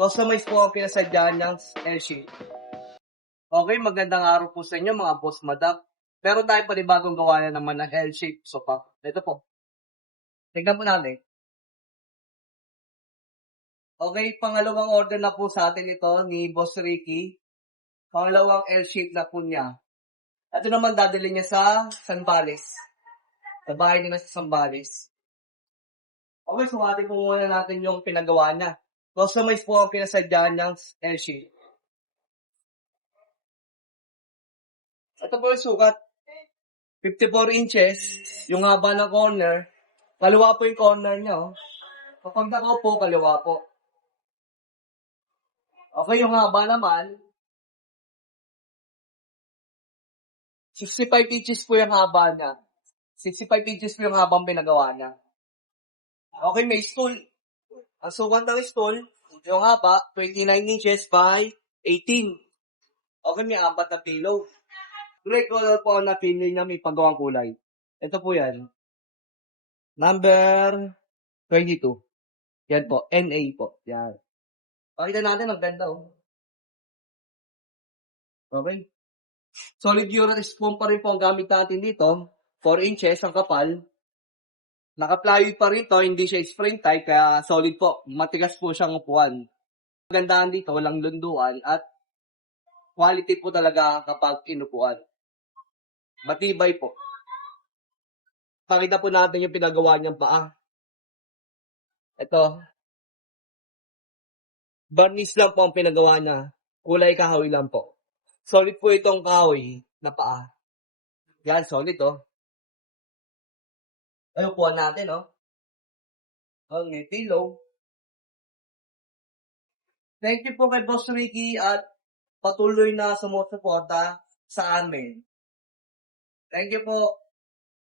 Customize po ang pinasadya ng L-shape. Okay, magandang araw po sa inyo mga boss madam. Meron tayo panibagong gawa na naman ng L-shape sofa. Ito po. Tignan po natin. Okay, pangalawang order na po sa atin ito ni Boss Ricky. Pangalawang L-shape na po niya. Ito naman dadali niya sa Zambales. Sa bahay nila sa Zambales. Okay, sumatin po muna natin yung pinagawa niya. Customize po ang pinasadya ng L-shape. Ito po yung sukat. 54 inches, yung haba ng corner. Kaliwa po yung corner niya, oh. Kapag nakaupo, kaliwa po. Okay, yung haba naman, 65 inches po yung haba niya. 65 inches po yung habang pinagawa niya. Okay, may stool. Ang sukat ng stool, yung haba, 29 inches by 18. Okay, may 4 na pillow. Gray color po ang napili niya, may pagawang kulay. Ito po yan. Number 22. Yan po, NA po. Yan. Pakita natin, ang ganda, oh. Okay. Solid Urethane foam pa rin po ang gamit natin dito. 4 inches ang kapal. Naka-plywood pa rin to, hindi siya spring type, kaya solid po. Matigas po siyang upuan. Magandaan dito, walang lunduan at quality po talaga kapag inupuan. Matibay po. Pakita po natin yung pinagawa niyang paa. Ito. Varnish lang po ang pinagawa niya. Kulay kahoy lang po. Solid po itong kahoy na paa. Yan, solid oh. Ay, upuan natin oh. Oh, may pillow. Thank you po kay Boss Ricky at patuloy na sumusuporta sa amin. Thank you po.